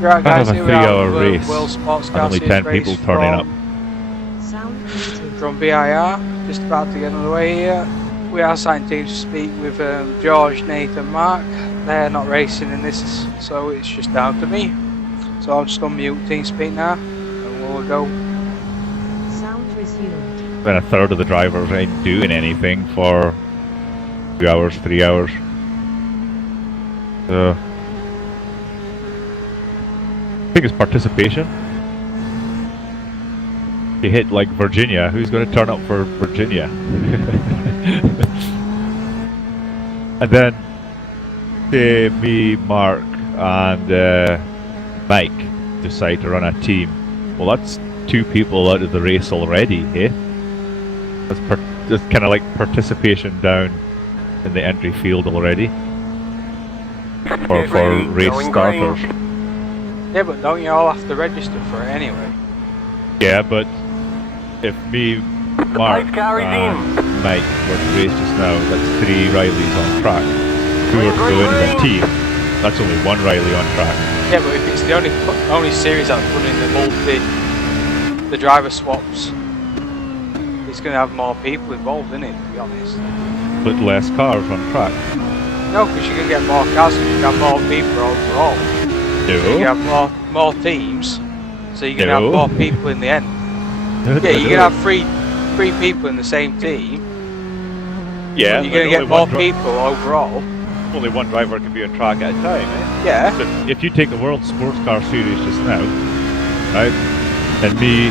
Right Kind guys, of a here we are 3-hour with race, World Sports and Car only Series 10 race people turning up. from VIR, just about to get underway here. We are signed to speak with George, Nate and Mark. They're not racing in this, so it's just down to me. So I'll just unmute TeamSpeak now, and we'll go. Sound resumed. Then a third of the drivers ain't doing anything for 2 hours, 3 hours. So I think it's participation. You hit like Virginia, who's going to turn up for Virginia? And then say me, Mark and Mike decide to run a team. Well, that's 2 people out of the race already, eh? That's kind of like participation down in the entry field already. Or for race starters. Yeah, but don't you all have to register for it anyway? Yeah, but if me, Mark and Mike were to race just now, that's 3 Rileys on track. Who were to go in as a team, that's only 1 Riley on track. Yeah, but if it's the only series that's running the driver swaps, it's going to have more people involved in it, to be honest. But less cars on track. No, because you're going to get more cars, because you have more people overall. No. So you have more teams, so you're going to have more people in the end. Yeah, you're going to have three people in the same team. Yeah, you're going to get more people overall. Only 1 driver can be on track at a time, eh? Yeah. But if you take the World Sports Car Series just now, right, and me,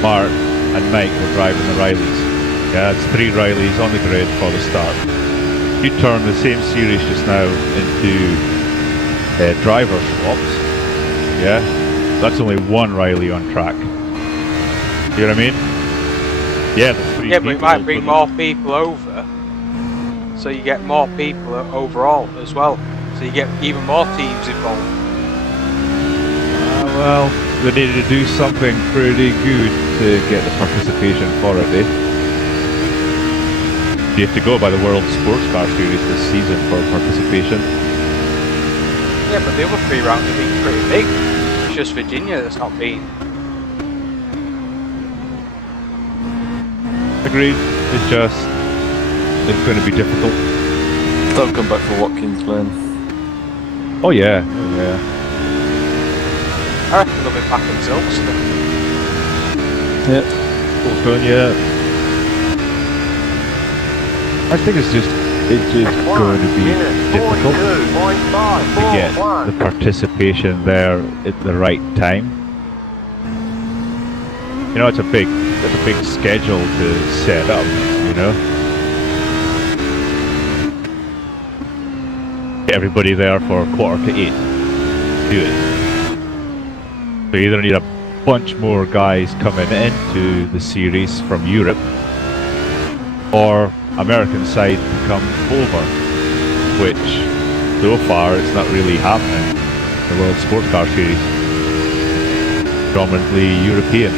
Mark and Mike were driving the Rileys. Yeah, it's 3 Rileys on the grid for the start. You turn the same series just now into driver swaps, yeah, that's only 1 Riley on track. You know what I mean? Yeah, there's 3 Yeah, people, but it might bring more people over, so you get more people overall as well. So you get even more teams involved. Well, they needed to do something pretty good to get the participation for it, eh? You have to go by the World Sports Car Series this season for participation. Yeah, but the other 3 rounds have been pretty big. It's just Virginia that's not been. Agreed. It's going to be difficult. Don't come back for Watkins Glen. Oh yeah, oh yeah. I reckon they'll be back in Silverstone. Yep. Silverstone, yeah. I think it's just going to be difficult to get the participation there at the right time. You know, it's a big schedule to set up, you know. Get everybody there for 7:45. Do it. So you either need a bunch more guys coming into the series from Europe, or American side to come over, which so far it's not really happening. The World Sports Car Series, predominantly European.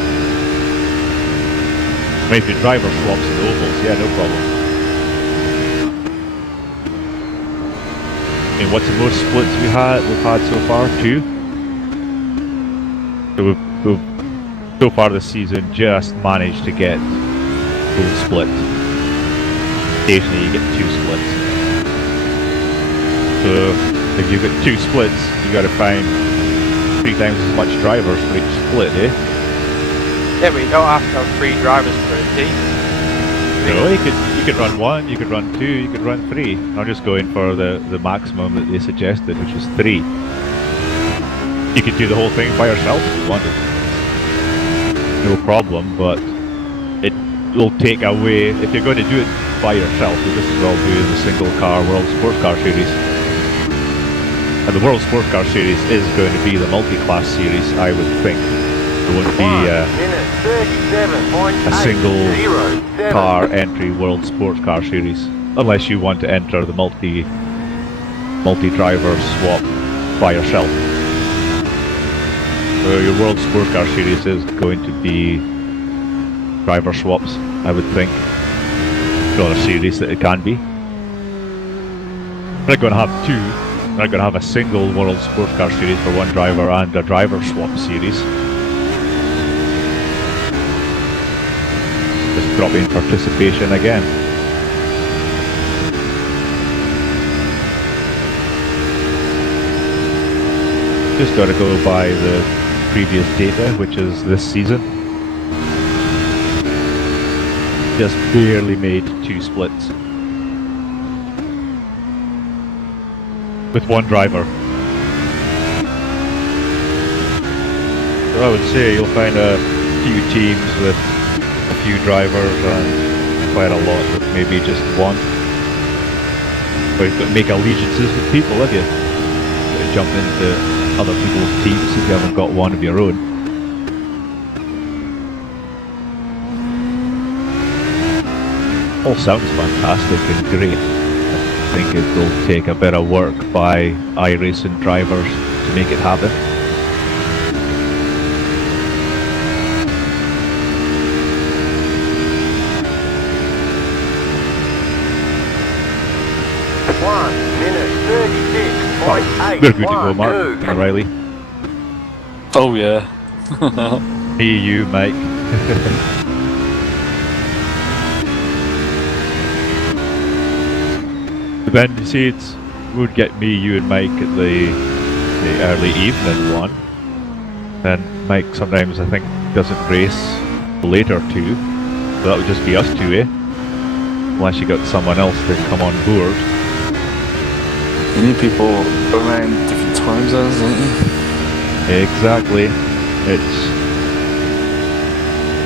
Maybe driver swaps and ovals, yeah, no problem. I mean, what's the most splits we've had so far? 2. So we've so far this season just managed to get full split. Occasionally you get 2 splits. So if you've got 2 splits, you got to find 3 times as much drivers for each split, eh? Yeah, but you don't have to have 3 drivers per team. No, you could run 1, you could run 2, you could run 3. I'm just going for the maximum that they suggested, which is 3. You could do the whole thing by yourself if you wanted. No problem, but it will take away, if you're going to do it by yourself, you just as well do the single car World Sports Car Series. And the World Sports Car Series is going to be the multi-class series, I would think. There won't be a single car entry World Sports Car Series, unless you want to enter the multi-driver swap by yourself. So your World Sports Car Series is going to be driver swaps, I would think. Not a series that it can be. They're going to have 2 They're going to have a single World Sports Car Series for one driver and a driver swap series. Just dropping participation again. Just got to go by the previous data, which is this season. Just barely made 2 splits. With one driver. So I would say you'll find a few teams with a few drivers and quite a lot with maybe just one. But you've got to make allegiances with people, have you? You've got to jump into other people's teams if you haven't got one of your own. All sounds fantastic and great. I think it will take a bit of work by iRacing drivers to make it happen. We're good to go, Mark and O'Reilly. Oh yeah. Me, you, Mike. Then you see, it would get me, you, and Mike at the early evening one. Then Mike sometimes, I think, doesn't race the later 2, so that would just be us 2, eh? Unless you got someone else to come on board. You need people around different time zones, don't you? Exactly. It's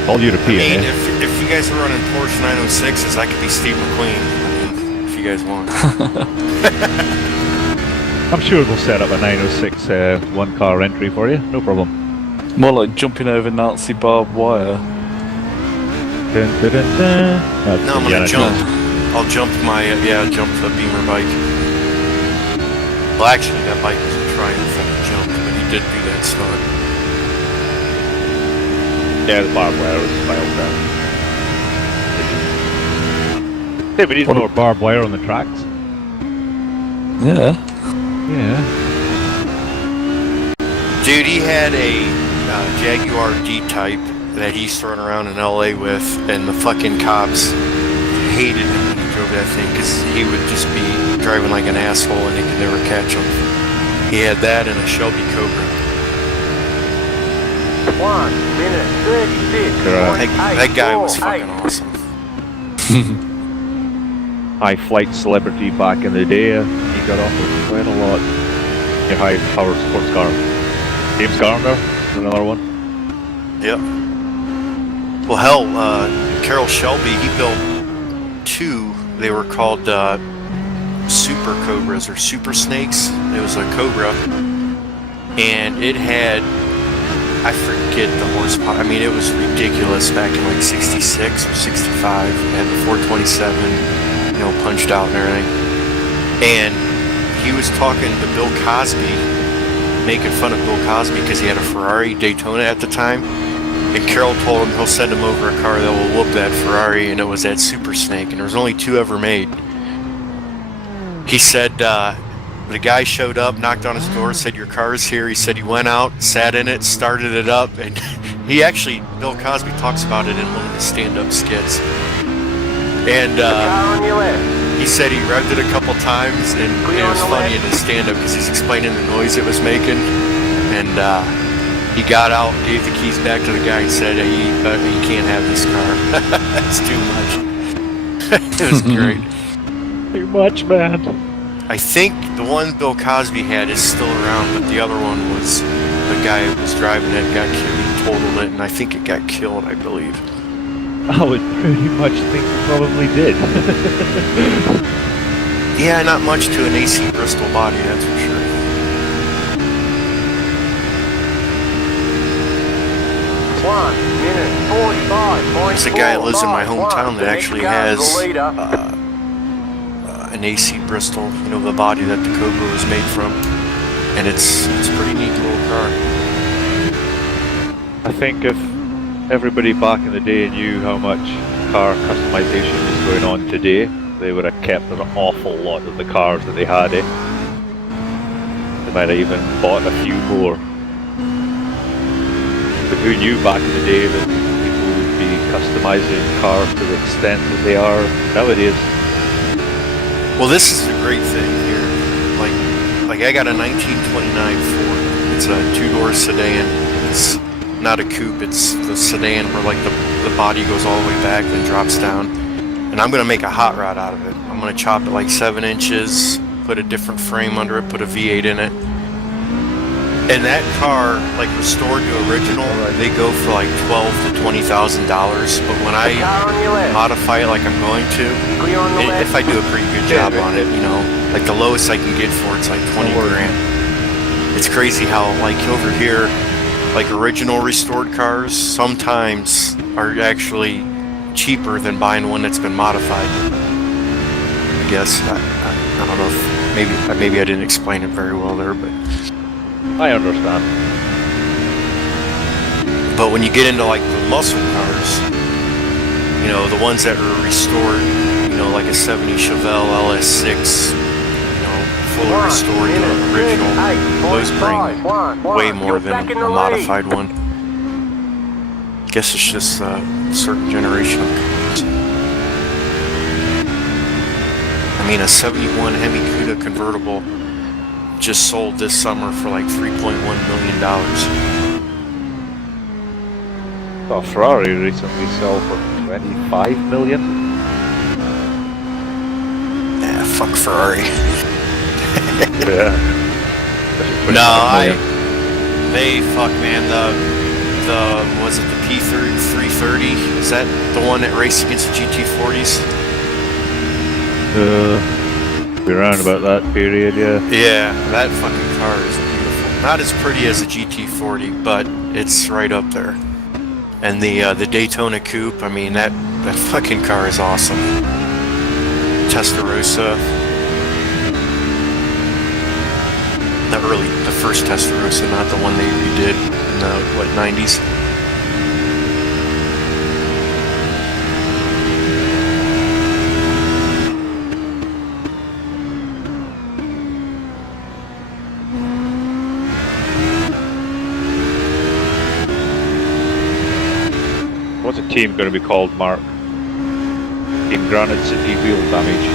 all European. I mean, eh? if you guys are running Porsche 906s, I could be Steve McQueen. If you guys want. I'm sure they'll set up a 906 one-car entry for you. No problem. More like jumping over Nazi barbed wire. Dun, dun, dun, dun. No, I'm gonna jump. I'll jump my jump the Beamer bike. Well, actually, that bike was a Triumph on the jump, but he did do that stunt. Yeah, the barbed wire was filed down. Hey, we need more barbed wire on the tracks. Yeah. Yeah. Dude, he had a Jaguar D-Type that he's throwing around in LA with, and the fucking cops hated him when he drove that thing because he would just be driving like an asshole and they could never catch him. He had that and a Shelby Cobra. 1:36. That guy was fucking awesome. High flight celebrity back in the day. He got off with quite a lot. Your high powered sports car. James Garner is another one. Yep. Well, hell, Carroll Shelby, he built 2. They were called Super Cobras or Super Snakes. It was a Cobra, and it had, I forget the horsepower. I mean, it was ridiculous back in like '66 or '65. It had the 427, punched out and everything. And he was talking to Bill Cosby, making fun of Bill Cosby because he had a Ferrari Daytona at the time. And Carroll told him he'll send him over a car that will whoop that Ferrari, and it was that Super Snake, and there was only 2 ever made. He said the guy showed up, knocked on his door, said, "Your car is here." He said he went out, sat in it, started it up, and he actually, Bill Cosby talks about it in one of his stand-up skits. And he said he revved it a couple times, and it was funny in his stand-up because he's explaining the noise it was making. And he got out, gave the keys back to the guy, and said, "Hey, you can't have this car. That's too much." It was great. Too much, man. I think the one Bill Cosby had is still around, but the other one was the guy who was driving it got killed. He totaled it, and I think it got killed, I believe. I would pretty much think it probably did. Yeah, not much to an AC Bristol body, that's for sure. There's a guy that lives in my hometown that actually has an AC Bristol, the body that the Cobra was made from, and it's a pretty neat little car. I think if everybody back in the day knew how much car customization is going on today, they would have kept an awful lot of the cars that they had, eh? might have even bought a few more. But who knew back in the day that people would be customizing cars to the extent that they are nowadays? Well, this is the great thing here. Like I got a 1929 Ford. It's a two-door sedan. It's not a coupe. It's the sedan where like the body goes all the way back and drops down. And I'm gonna make a hot rod out of it. I'm gonna chop it like 7 inches, put a different frame under it, put a V8 in it. And that car, like restored to original, they go for like $12,000 to $20,000. But when I modify it like I'm going to, if I do a pretty good job on it, you know, like the lowest I can get for it's like 20 grand. It's crazy how like over here, like original restored cars sometimes are actually cheaper than buying one that's been modified. I guess I don't know if maybe I didn't explain it very well there, but. I understand. But when you get into like the muscle cars, you know, the ones that are restored, you know, like a 70 Chevelle LS6, you know, fully restored to original, those bring way more than a modified one. I guess it's just a certain generation of cars. I mean, a 71 Hemi Cuda convertible just sold this summer for like $3.1 million. A Ferrari recently sold for 25 million. Yeah, fuck Ferrari. Yeah. They fuck man. The was it the P330? Is that the one that raced against the GT40s? Be around about that period, yeah. Yeah, that fucking car is beautiful. Not as pretty as a GT40, but it's right up there. And the Daytona Coupe, I mean, that fucking car is awesome. Testarossa. The first Testarossa, not the one they redid in the, 90s? What's a team going to be called, Mark? Team Granite City Wheel Damage.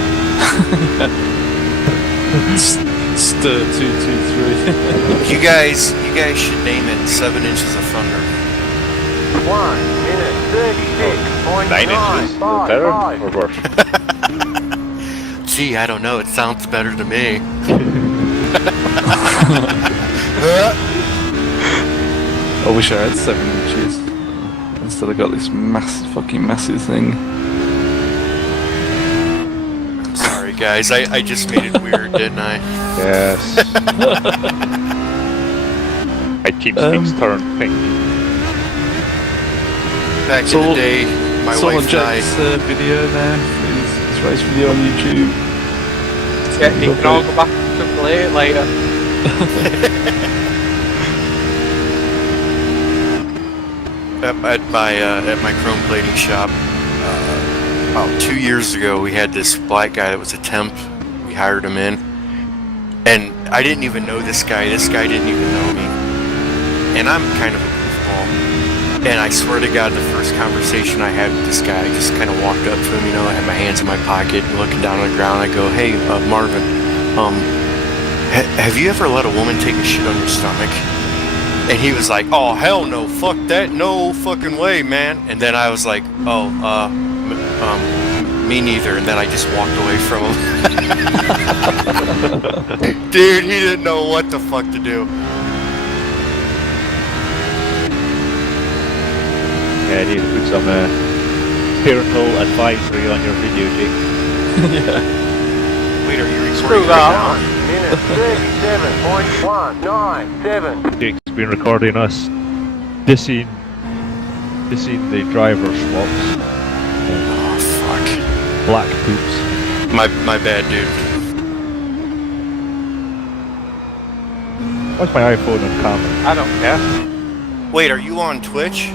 Stir 223. You guys should name it 7 Inches of Thunder. 1 minute 36.9. 9 inches? Better or worse? Gee, I don't know. It sounds better to me. I wish I had 7 inches. Instead I got this massive thing. Sorry guys, I just made it weird, didn't I? Yes. My team speaks turn pink. Back in the day, my wife and I... Jack's video now, his race video on YouTube. Yeah, you can all go back and play it later. At my chrome plating shop, about 2 years ago, we had this black guy that was a temp. We hired him in, and I didn't even know this guy. This guy didn't even know me, and I'm kind of a goofball. And I swear to God, the first conversation I had with this guy, I just kind of walked up to him, you know, I had my hands in my pocket, and looking down on the ground. I go, "Hey, Marvin, have you ever let a woman take a shit on your stomach?" And he was like, "Oh, hell no, fuck that, no fucking way, man." And then I was like, "Oh, me neither." And then I just walked away from him. Dude, he didn't know what the fuck to do. Yeah, I need to put some parental advisory on your video, Jake. Yeah. Wait, are you Screw recording that. right 1 minute 37.197. Jake's been recording us dissing the driver swaps. Oh, fuck. Black poops. My bad, dude. What's my iPhone on camera? I don't care. Wait, are you on Twitch?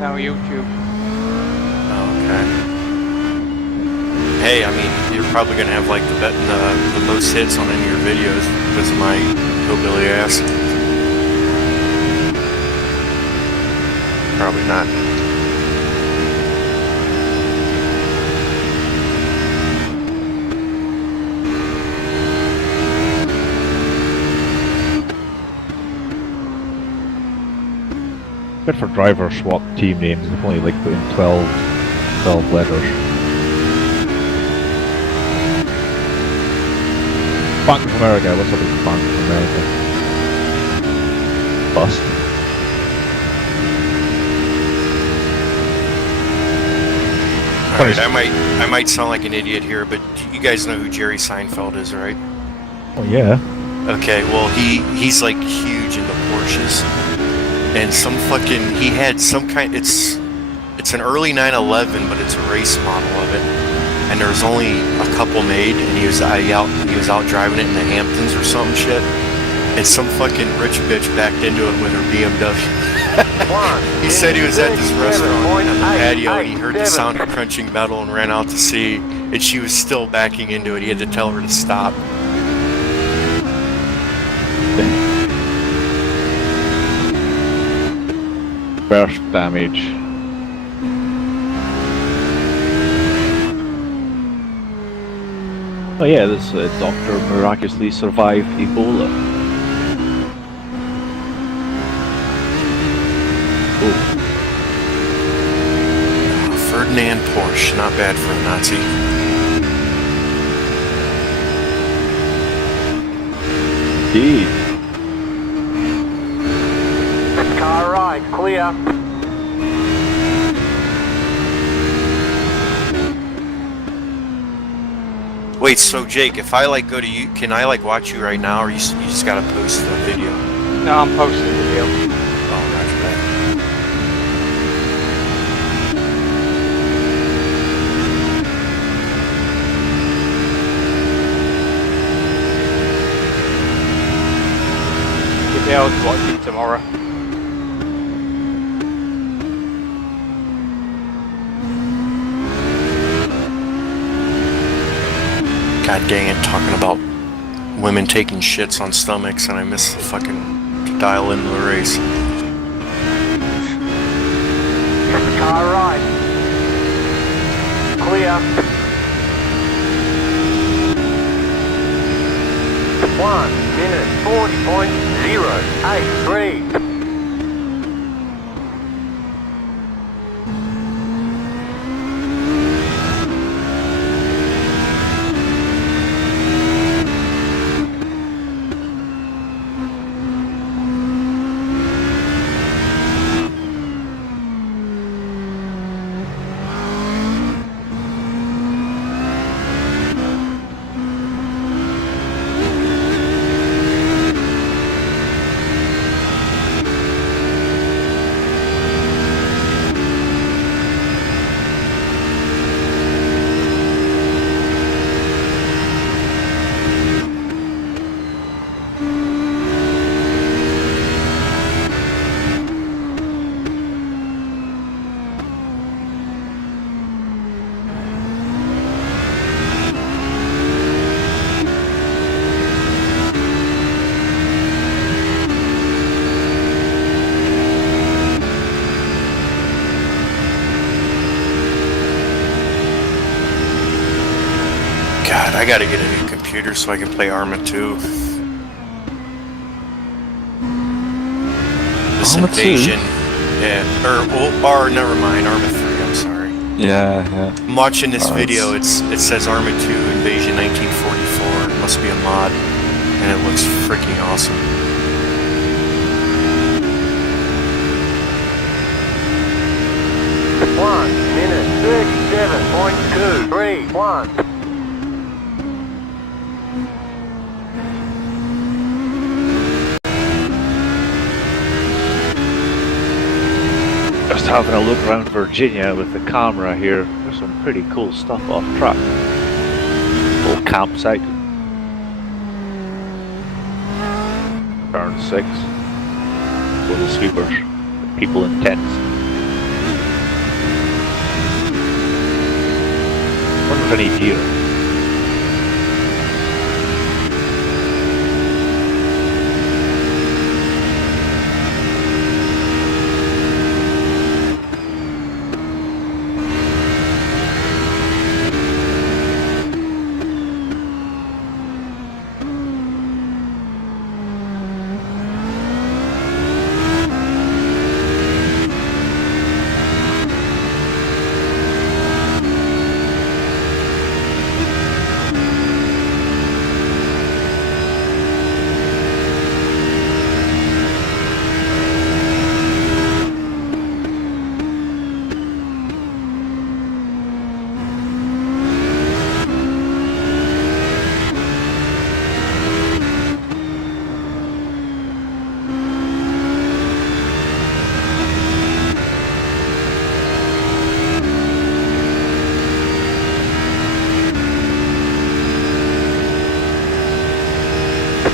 No, YouTube. Oh, okay. Hey, I mean, you're probably gonna have like the most hits on any of your videos because of my hillbilly ass. Probably not. Good for driver swap team names. They've only like put in 12 letters. Bank of America. What's up with Bank of America? Bust. Alright, I might sound like an idiot here, but you guys know who Jerry Seinfeld is, right? Oh yeah. Okay, well he's like huge into Porsches. And he had some kind, it's an early 911, but it's a race model of it. And there's only a couple made, and he was out driving it in the Hamptons or some shit. And some fucking rich bitch backed into it with her BMW. He said he was at this restaurant on the patio, and he heard the sound of crunching metal and ran out to see, and she was still backing into it. He had to tell her to stop. Burst damage. Oh yeah, this doctor miraculously survived Ebola. Oh. Ferdinand Porsche, not bad for a Nazi. Indeed. Car right, clear. Wait, so Jake, if I like go to you, can I like watch you right now, or you just gotta post the video? No, I'm posting the video. Oh, roger that. You'll be able to watch it tomorrow. God dang it, talking about women taking shits on stomachs, and I missed the fucking to dial into the race. Car right. Clear. 1 minute 40.083. God, I gotta get a new computer so I can play Arma 2. This Arma 2? Invasion. Yeah, or never mind, Arma 3, I'm sorry. Yeah. I'm watching this Oh, video, it says Arma 2 Invasion 1944. It must be a mod, and it looks freaking awesome. One minute 37.231. Just having a look around Virginia with the camera here. There's some pretty cool stuff off track. Little campsite. Turn 6. Little sweepers. People in tents. Wonder if Grenadier.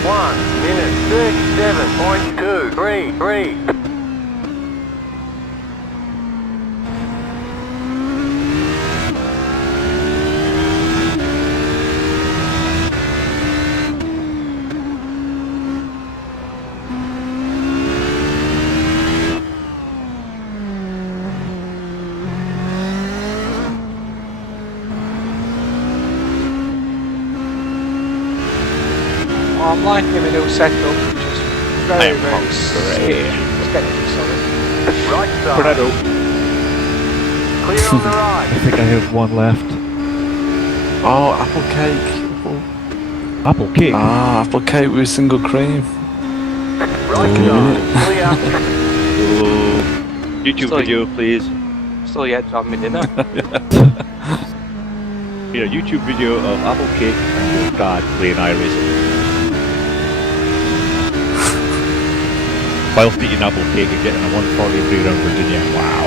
One minute 37.233. I'm liking the new setup, which is very, very sticky. It's getting solid. Right side. Tornado. Clear on the right. I think I have one left. Oh, apple cake. Apple cake. Ah, apple cake with single cream. Right side. Clear. YouTube Sorry. video, please. Still yet to have my dinner. Here, a YouTube video of apple cake and your dad playing iRacing. Whilst eating apple cake and getting a 143 around Virginia. Wow.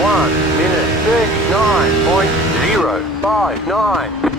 One minute 39.059.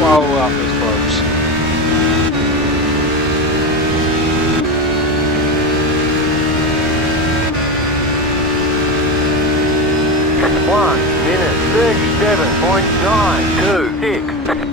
Wow, that was close. One minute 37.926.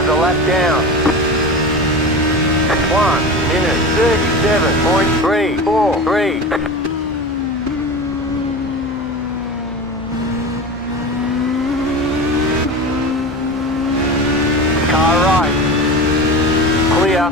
cars a lap down. 1 minute 37.343. Car right. Clear.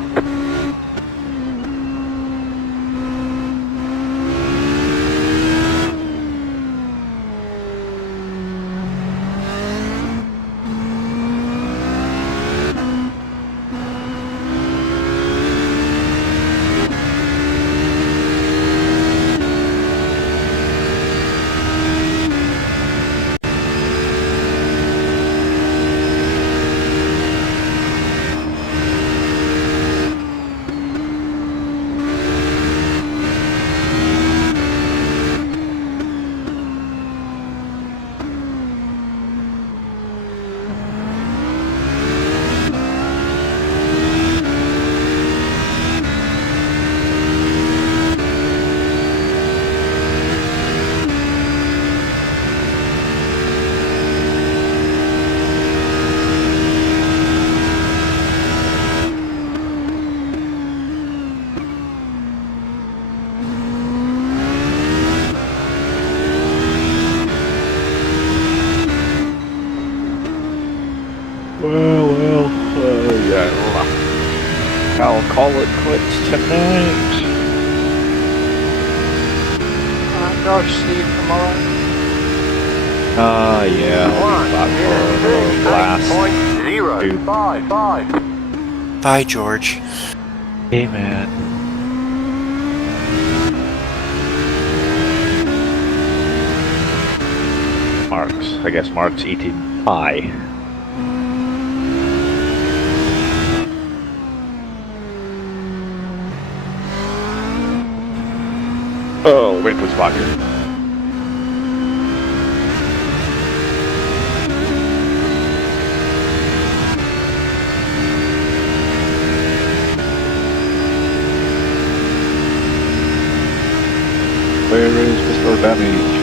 Yeah. I'll call it quits tonight. Alright, Josh, see you tomorrow. Yeah. I'll be back for the last 1:38.055. Bye, George. Hey, man. I guess Mark's eating pie. Oh, wind was blocking. Where is Mr. Damage?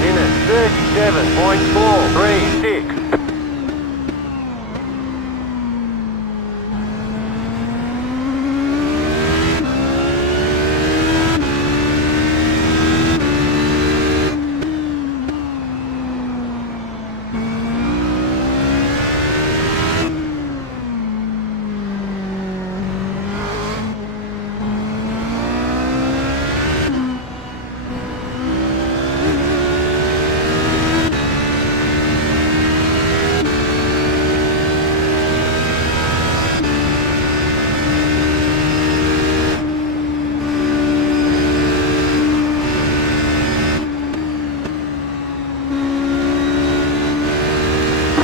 minute 37.436.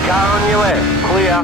Car on your left, clear.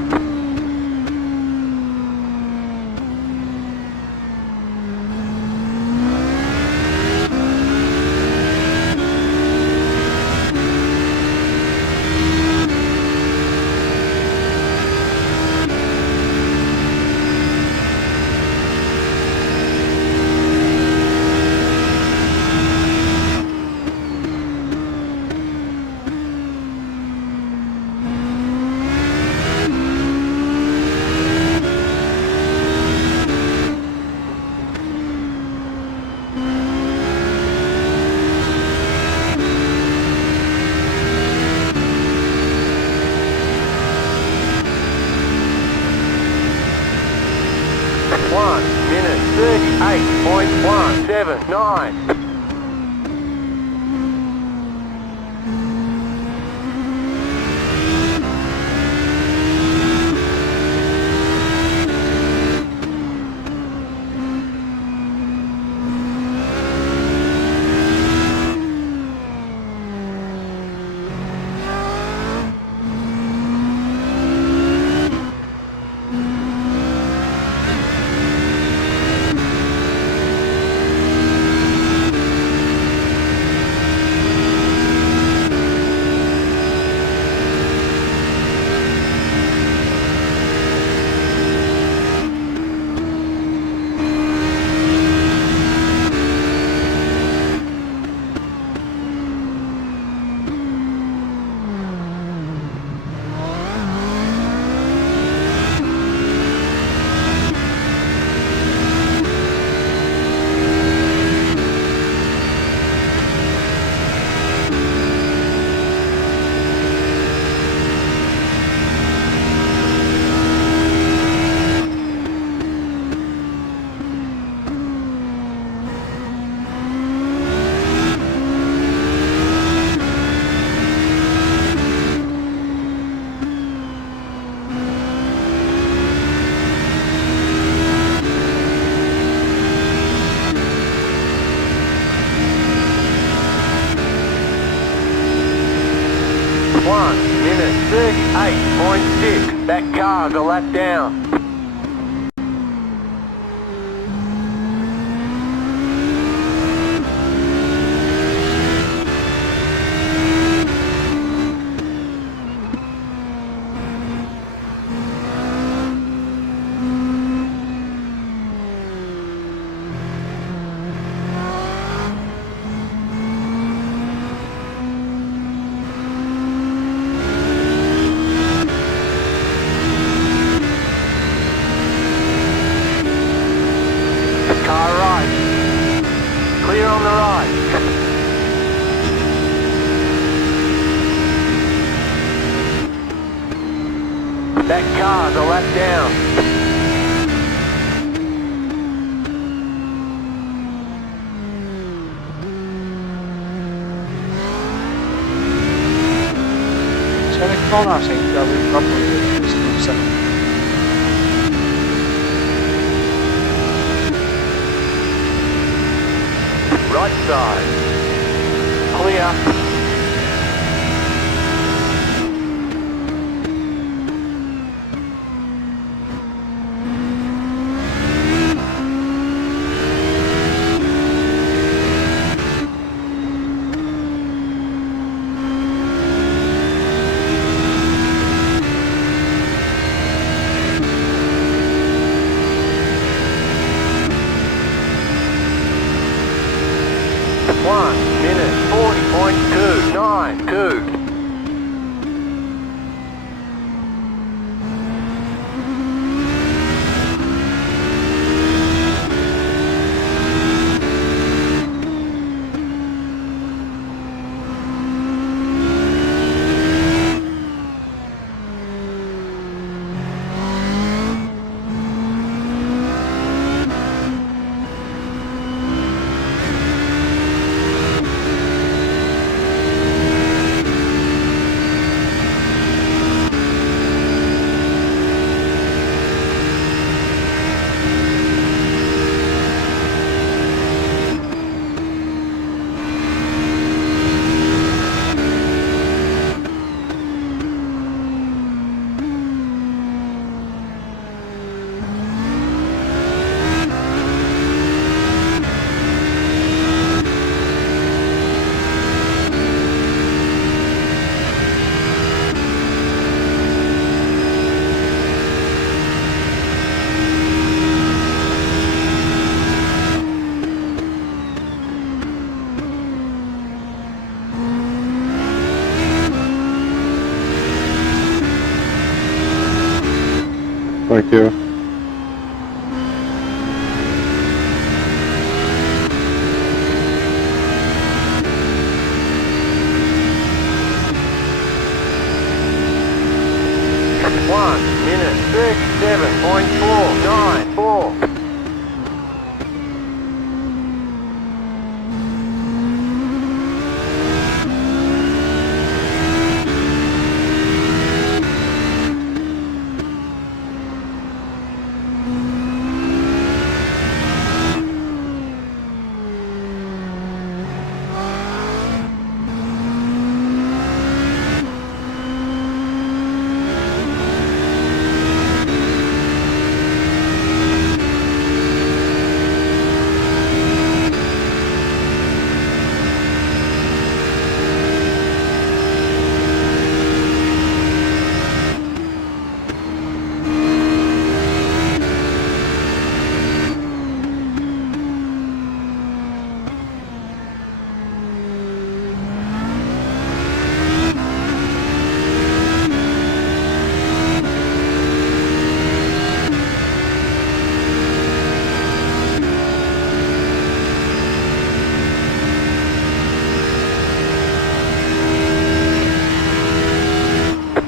1 minute 38.179. Minute 38.6. That car's a lap down. Clear on the right. That car's a lap down. So the corner seems to be properly with this new set. Right side. Clear. Minute 40.292. Thank you. Minute 37.494.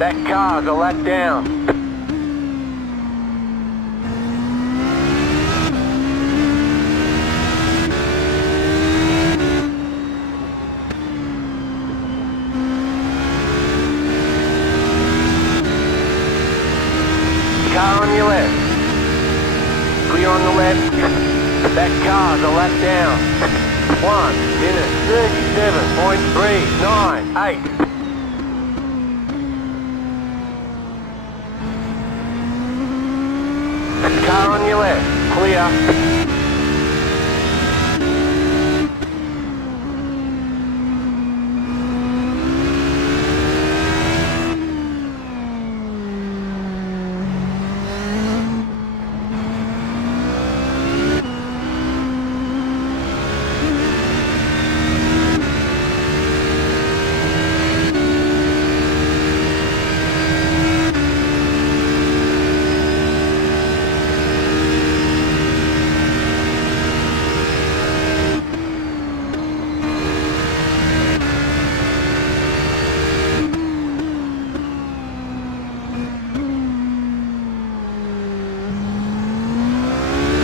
That car's a lap down. Car on your left. Clear on the left. That car's a lap down. 1 minute 37.398. Car on your left. Clear.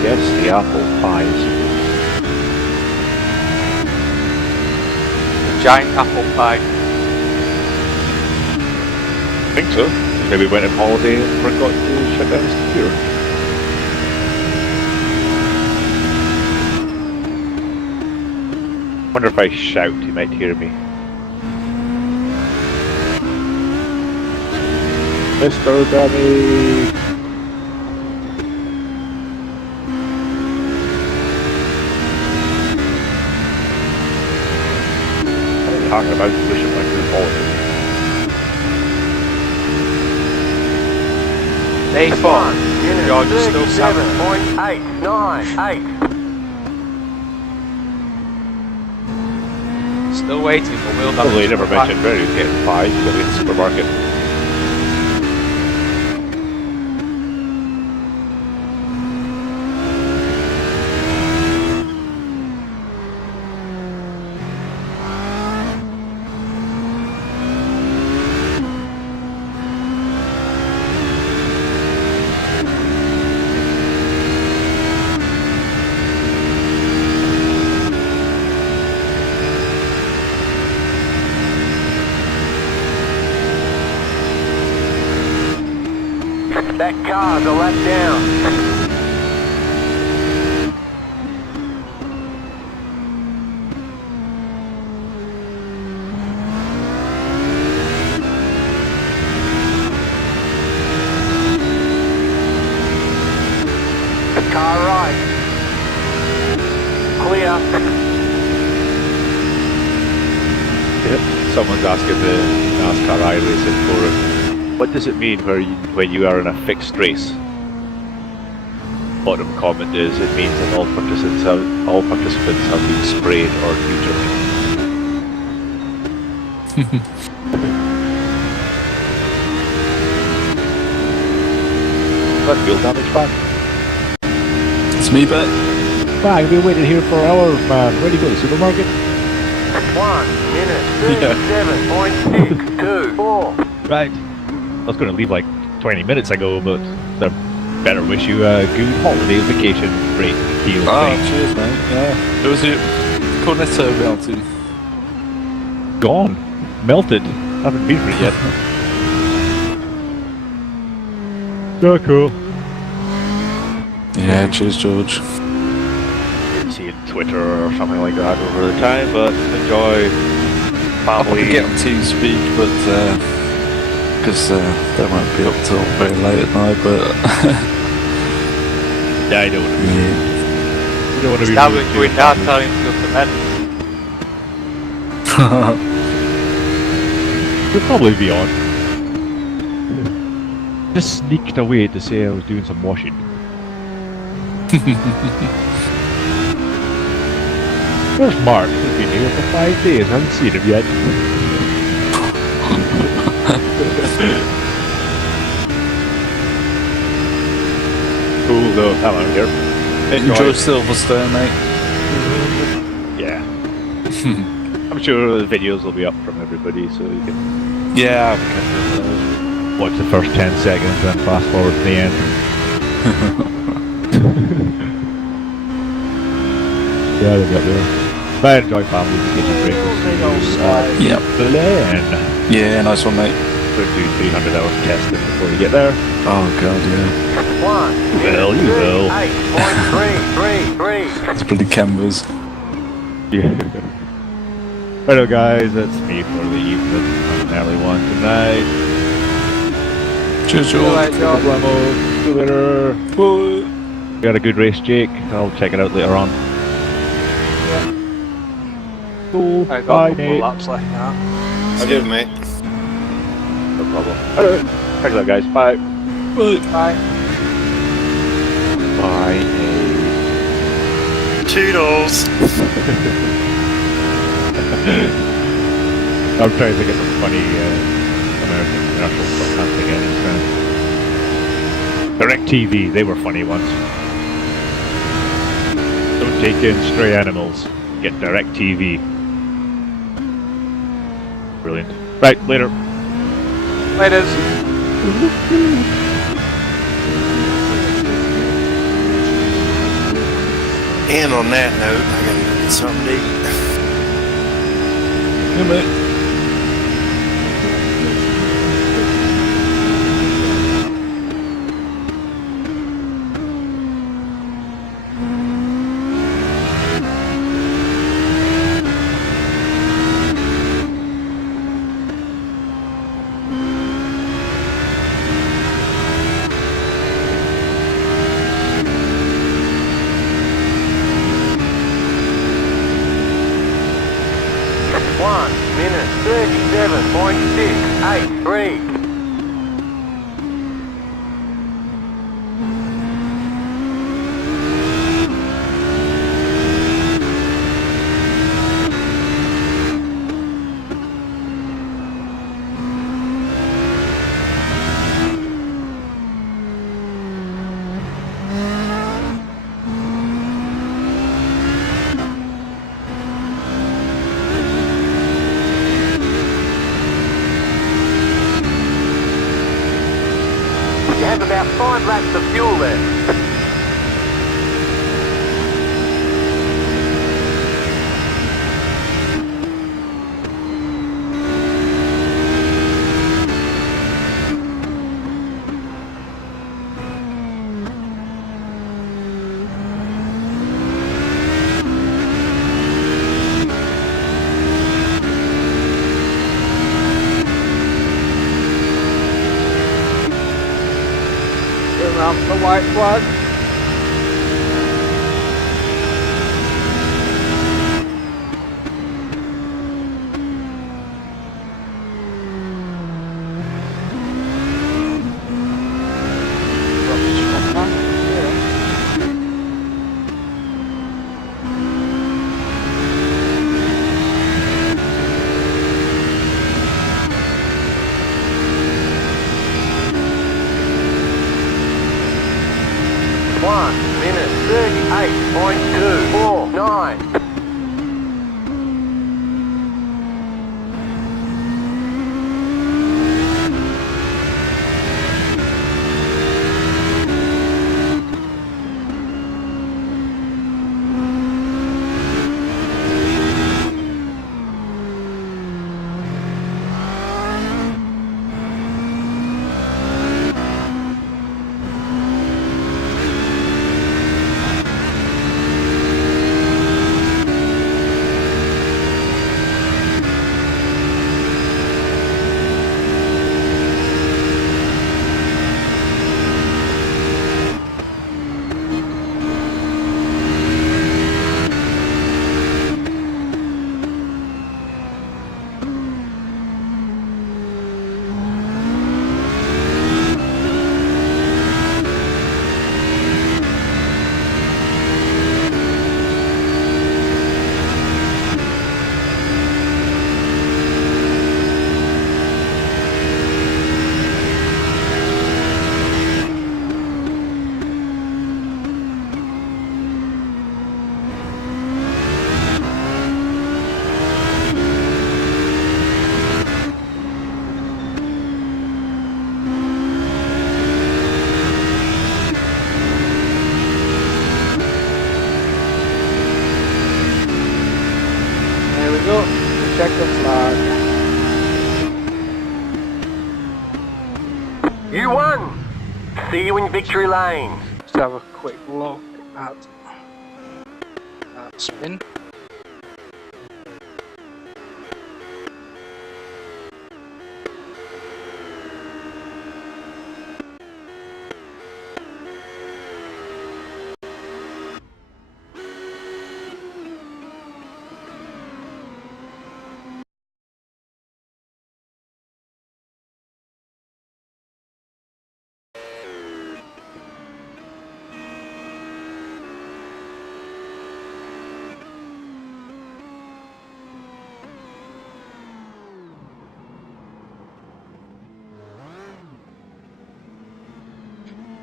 Yes, the apple pies. Giant apple pie. I think so. Maybe went on holiday and forgot to shut down his computer. Wonder if I shout, he might hear me. Mr. Dummy! Talking about wishing my good holiday. Day 4. George is still 37.898. Still waiting for Will. Probably never mentioned where he's getting pies, he'll be in the supermarket. That car's a lap down. Car right. Clear. Yep. Someone's asking the NASCAR iRacing forum, what does it mean when you are in a fixed race? Bottom comment is, it means that all participants have been sprayed or neutered. Got fuel damage back. It's me back. Man, I've been waiting here for hours, man. Where do you go to the supermarket? 1 minute 37.624. Right. I was going to leave like 20 minutes ago, but I better wish you a good holiday vacation break deal. Oh, cheers, man. Yeah. It was your Cornetto melting. Gone. Melted. Haven't been for it yet. Oh, cool. Yeah, cheers, George. Didn't see it on Twitter or something like that over the time, but enjoy I'll probably family. get on TeamSpeak, but because they won't be up till very late at night. But Yeah, I don't want to be. yeah. You don't want to be. Now rude we're to going your down family. telling him to go to bed. We'll probably be on. Just sneaked away to say I was doing some washing. Where's Mark? He's been here for 5 days. I haven't seen him yet. Cool though. Hello here. Enjoy Silverstone, mate. Yeah. I'm sure the videos will be up from everybody, so you can. Yeah, I've kept it. watch the first 10 seconds, then fast forward to the end. Yeah, they've got there. But I enjoy family vacation breaks. Yep. Glen. Yeah, nice one, mate. Don't do 300 hours testing before you get there. Oh god, yeah. 1 will, you will. 8.333. It's bloody canvas. Yeah. Hello guys, it's me for the evening. I'm an early one tonight. Cheers, See you George. later, John. See you later. Bye. We had a good race, Jake. I'll check it out later on. Cool. I got Bye, a couple Nate. laps left now. See you, mate. No problem. Hello. Thanks a lot, guys. Bye. Bye. Bye. Bye, Nate. Toodles. I'm trying to think of some funny American commercials, but I can't think of any. Direct TV, they were funny ones. Don't take in stray animals. Get Direct TV. Brilliant. Right, later. Laters. And on that note, I gotta go get something to eat. Yeah, mate. One minute 37.683. You have about 5 laps of fuel left. Around the white flag. One minute 38.249. See you in victory lane. Let's have a quick look at that spin.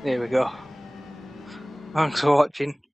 There we go. Thanks for watching.